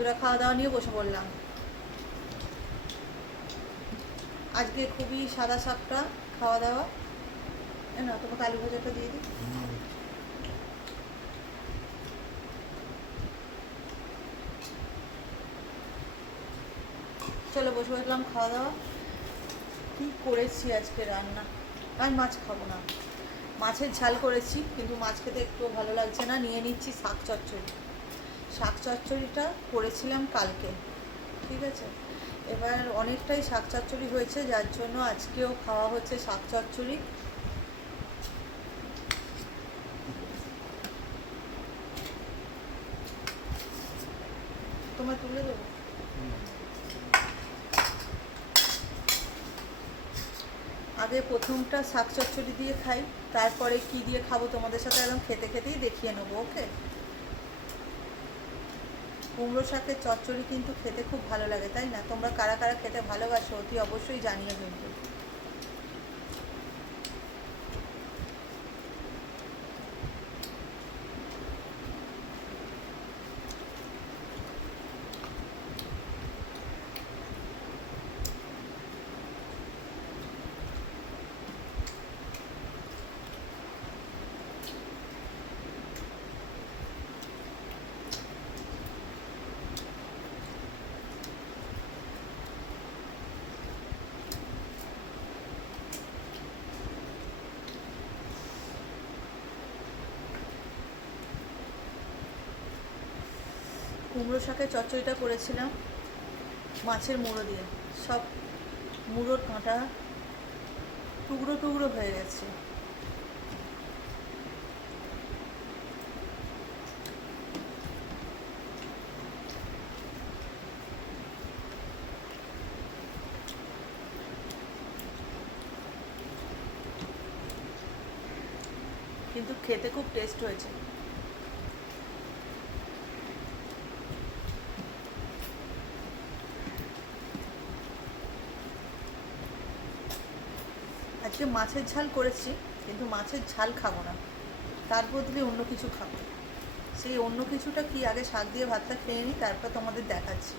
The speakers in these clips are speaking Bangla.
বন্ধুরা, খাওয়া দাওয়া নিয়ে বসে পড়লাম। আজকে খুবই সাদা সাপটা খাওয়া দাওয়া। না তোমাকে আলু ভাজাটা দিয়ে দিই। চলো, বসে পড়লাম খাওয়া দাওয়া। কী করেছি আজকে রান্না? আমি মাছ খাব না। মাছের ঝাল করেছি, কিন্তু মাছ খেতে একটু ভালো লাগছে না। নিয়ে নিচ্ছি শাক চচ্চড়ি। শাক চচ্চড়িটা করেছিলাম কালকে, ঠিক আছে? এবার অনেকটাই শাক চচ্চড়ি হয়েছে, যার জন্য আজকেও খাওয়া হচ্ছে শাক চচ্চড়ি তোমার তুলে দেবো? আগে প্রথমটা শাক দিয়ে খাই, তারপরে কি দিয়ে খাব তোমাদের সাথে একদম খেতে খেতেই দেখিয়ে নেব, ওকে? কুমড়ো শাকের চচ্চড়ি কিন্তু খেতে খুব ভালো লাগে, তাই না? তোমরা কারা কারা খেতে ভালোবাসো অতি অবশ্যই জানিয়ে কিন্তু। কুমড়ো শাকের চচ্চড়িটা করেছিলাম মাছের মুড়ো দিয়ে। সব মুড়োর কাঁটা টুকরো টুকরো হয়ে গেছে। কিন্তু খেতে খুব টেস্ট হয়েছে। আজকে মাছের ঝাল করেছি, কিন্তু মাছের ঝাল খাব না। তার বদলে অন্য কিছু খাব। সেই অন্য কিছুটা কি আগে শাক দিয়ে ভাতটা খেয়ে নিই, তারপর তোমাদের দেখাচ্ছি।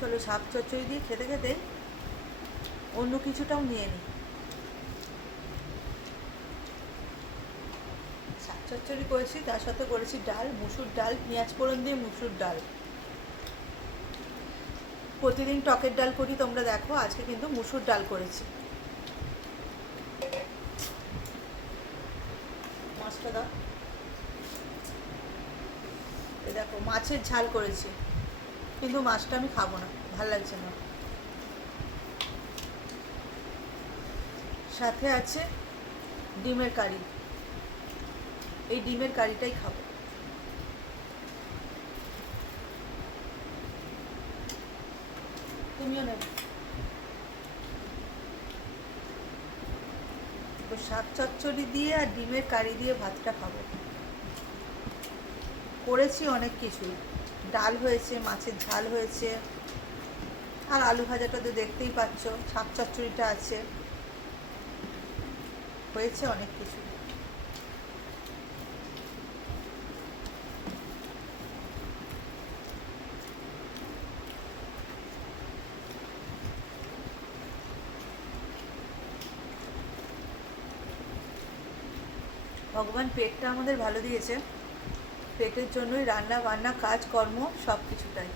চলো শাক চচ্চড়ি দিয়ে খেতে খেতে অন্য কিছুটাও নিয়ে নিই। শাক চচ্চড়ি করেছি, তার সাথে করেছি ডাল, মুসুর ডাল, পেঁয়াজ ফোড়ন দিয়ে মুসুর ডাল। প্রতিদিন টকের ডাল করি, তোমরা দেখো, আজকে কিন্তু মুসুর ডাল করেছি। মাছটা দাও। দেখো, মাছের ঝাল করেছি। কিন্তু মাছটা আমি খাব না, ভালো লাগছে না। সাথে আছে ডিমের কারি। এই ডিমের কারিটাই খাব। তুমিও নেবে। তো শাক চচ্চড়ি দিয়ে আর ডিমের কারি দিয়ে ভাতটা খাব। করেছি অনেক কিছুই। ডাল হয়েছে, মাছের ঝাল হয়েছে, আর আলু ভাজাটা তো দেখতেই পাচ্ছ, শাক চচ্চড়িটা আছে। হয়েছে অনেক কিছু ভগবান পেটটা আমাদের ভালো দিয়েছে। পেটের জন্যই রান্না বান্না কাজকর্ম সব কিছুটাই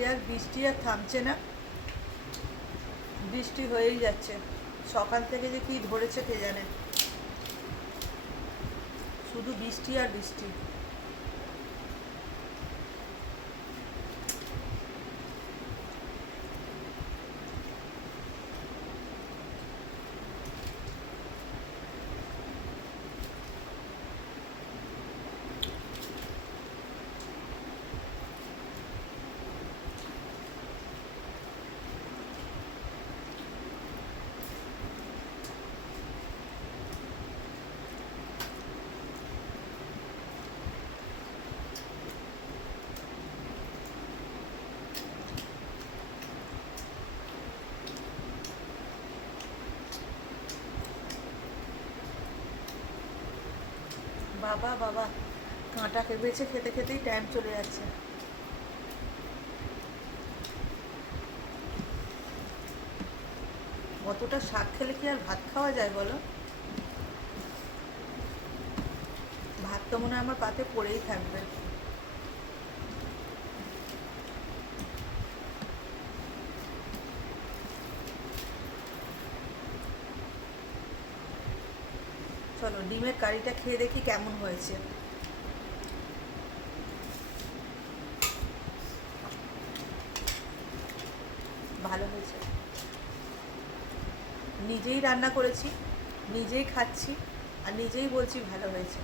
আজকে আর বৃষ্টি আর থামছে না। বৃষ্টি হয়েই যাচ্ছে। সকাল থেকে যে কি ধরেছে কে জানে? শুধু বৃষ্টি আর বৃষ্টি। বাবা বাবা। কাঁটাকে বেছে খেতে খেতেই টাইম চলে যাচ্ছে। অতটা শাক খেলে কি আর ভাত খাওয়া যায় বলো? ভাত তো মনে হয় আমার পাতে পড়েই থাকবে। চলো, ডিমের কারিটা খেয়ে দেখি কেমন হয়েছে। ভালো হয়েছে। নিজেই রান্না করেছি, নিজেই খাচ্ছি, আর নিজেই বলছি ভালো হয়েছে।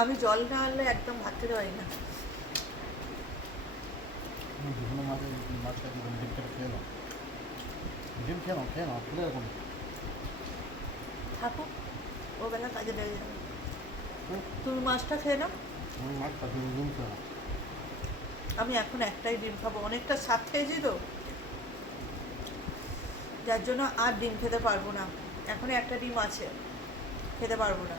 আমি জল না আনলে একদম ভাত খেতে পারি না। খেয়ে নাও। ডিম খেয়ে নাও খেয়ে নাও খুলে এখন থাকুক ও বেলা কাজে লেগে যাবে। তুমি মাছটা খেয়ে নাও। মাছটা তুমি ডিম খেয়ে নাও। আমি এখন একটাই ডিম খাব অনেকটা সাপ খেয়েছি তো। যার জন্য আর ডিম খেতে পারব না। এখন একটা ডিম আছে খেতে পারব না।